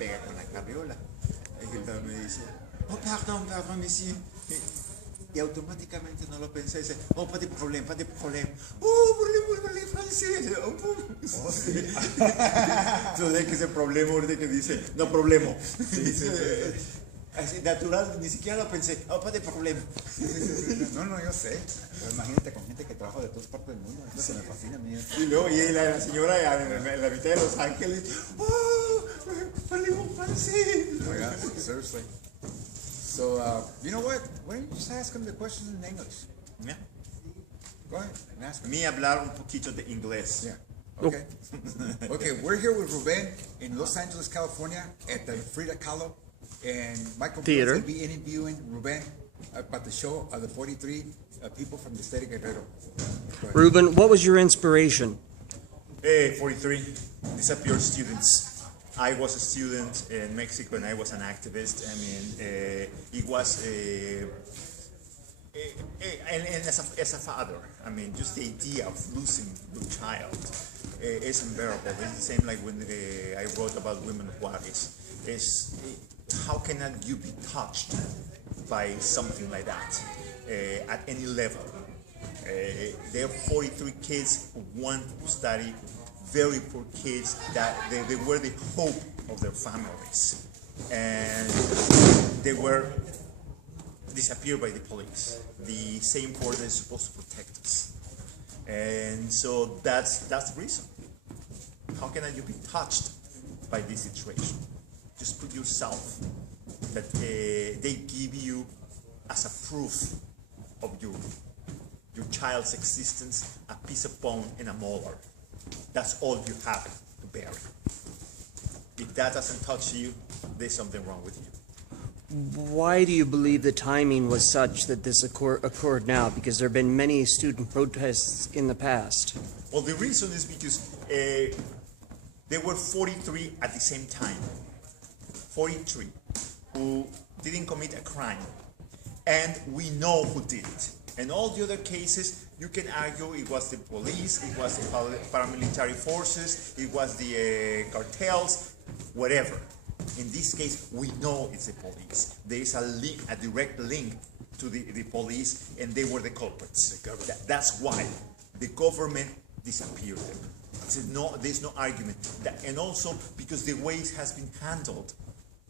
pega con la carriola. Y el tal me dice, oh, pardon, monsieur. Y automáticamente no lo pensé, dice, oh, pas de problème, oh, problème francés, oh, sí. Entonces, que ese problema ahorita que dice, no problema. Así, natural, ni siquiera lo pensé, oh, pas de problème. No, yo sé. Pero imagínate con gente que trabaja de todas partes del mundo, eso me fascina a mí. Y luego, y la señora en la mitad de Los Ángeles, oh, problema francés. Oh, yeah, seriously. So, you know what? Why don't you just ask him the questions in English? Yeah. Go ahead and ask him. Me hablar un poquito de inglés. Yeah. Okay. Okay, we're here with Ruben in Los Angeles, California, at the Frida Kahlo, and Michael Theater. will be interviewing Ruben about the show of the 43 people from the state of Guerrero. Ruben, what was your inspiration? 43 disappeared students. I was a student in Mexico and I was an activist. I mean, it was and as a father, I mean, just the idea of losing your child is unbearable. It's the same like when I wrote about women of Juarez. How cannot you be touched by something like that at any level? There are 43 kids who want to study, very poor kids that they were the hope of their families, and they were disappeared by the police, the same force that is supposed to protect us. And so that's the reason. How can you be touched by this situation? Just put yourself that they give you as a proof of your child's existence, a piece of bone and a molar. That's all you have to bury. If that doesn't touch you, there's something wrong with you. Why do you believe the timing was such that this occurred now? Because there have been many student protests in the past. Well, the reason is because there were 43 at the same time. 43 who didn't commit a crime. And we know who did it. And all the other cases, you can argue it was the police, it was the paramilitary forces, it was the cartels, whatever. In this case, we know it's the police. There is a direct link to the police, and they were the culprits. That's why the government disappeared them. There's no argument. And also because the way it has been handled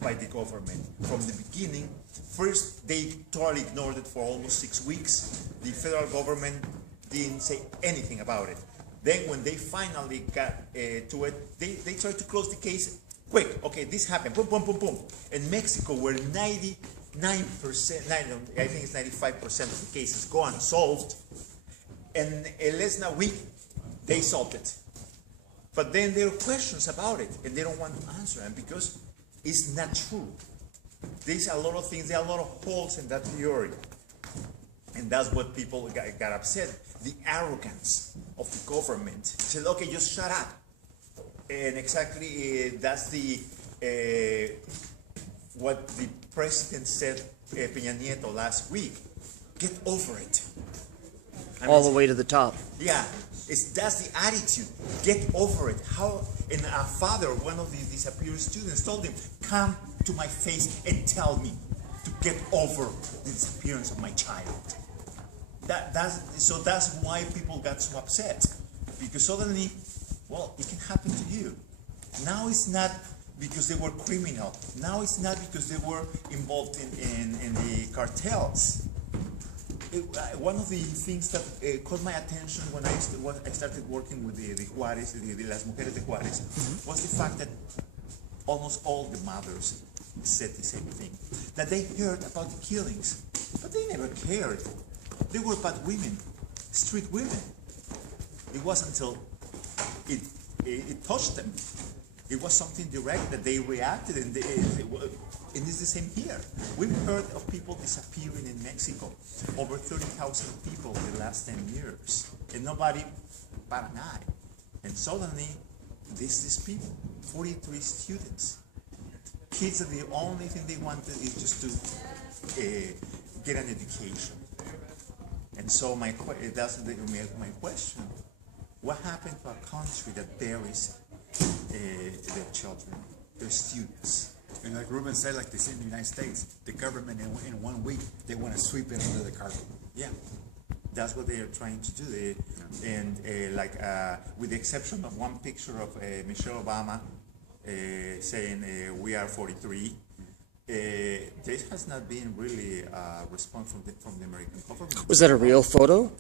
by the government from the beginning. First, they totally ignored it for almost 6 weeks. The federal government didn't say anything about it. Then when they finally got to it, they tried to close the case quick. Okay, this happened, boom, boom, boom, boom. In Mexico, where 99%, I think it's 95% of the cases go unsolved, and in less than a week, they solved it. But then there are questions about it, and they don't want to answer them because it's not true. There's a lot of things, there are a lot of holes in that theory. And that's what people got upset. The arrogance of the government said, okay, just shut up. And exactly that's the what the president said, Peña Nieto, last week. Get over it. All the way to the top. Yeah, that's the attitude. Get over it. How? And a father, one of the disappeared students, told him, "Come to my face and tell me to get over the disappearance of my child." That's why people got so upset, because suddenly, well, it can happen to you. Now it's not because they were criminal. Now it's not because they were involved in the cartels. One of the things that caught my attention when I started working with the Juárez, las mujeres de Juárez, was the fact that almost all the mothers said the same thing. That they heard about the killings, but they never cared. They were bad women, street women. It wasn't until it touched them. It was something direct that they reacted, and it's the same here. We've heard of people disappearing in Mexico, over 30,000 people in the last 10 years, and nobody bat an eye. And suddenly, these people, 43 students, kids that the only thing they wanted is just to get an education. And so that's my question. What happened to a country that buries their children? their students. And like Ruben said, like they say in the United States, the government in 1 week, they want to sweep it under the carpet. Yeah, that's what they are trying to do. With the exception of one picture of Michelle Obama saying we are 43, there has not been really a response from the American government. Was that a real photo,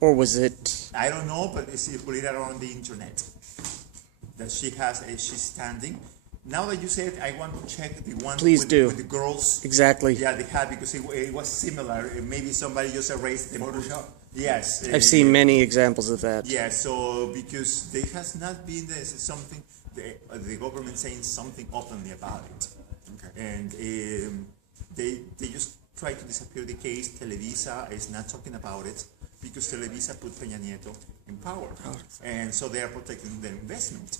or was it? I don't know, but it's circulated around the internet that she's standing. Now that you say it, I want to check the one Please do. with the girls. Exactly. Yeah, they had, because it was similar. Maybe somebody just erased them. Photoshop. Yes. I've seen many examples of that. Yeah, so because there has not been something, the government saying something openly about it. Okay. And they just try to disappear the case. Televisa is not talking about it because Televisa put Peña Nieto in power. And so they are protecting their investment.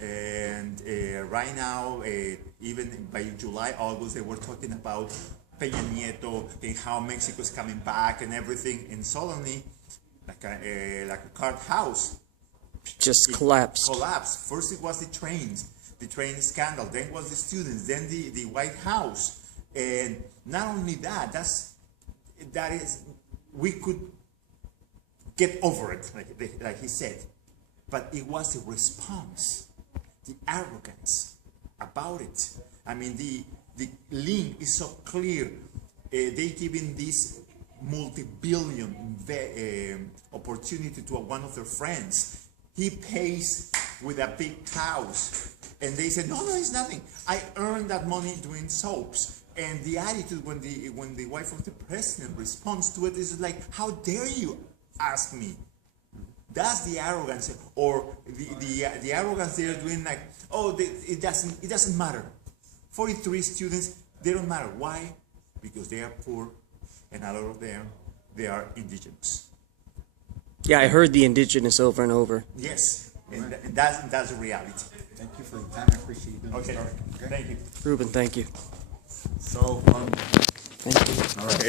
And right now, even by July, August, they were talking about Peña Nieto and how Mexico is coming back and everything. And suddenly, like a card house, Just collapsed. First, it was the train scandal. Then it was the students. Then the White House. And not only that, we could get over it, like he said. But it was the response, the arrogance about it. I mean, the link is so clear. They given this multi-billion opportunity to one of their friends. He pays with a big house, and they said, no, it's nothing. I earned that money doing soaps. And the attitude when the wife of the president responds to it is like, how dare you ask me? That's the arrogance, or the arrogance they're doing, like, oh, it doesn't matter. 43 students, they don't matter. Why? Because they are poor, and a lot of them, they are indigenous. Yeah, I heard the indigenous over and over. Yes, and that's the reality. Thank you for the time. I appreciate you doing Okay, this story. Okay. thank you. Ruben, thank you. So, Thank you. all right.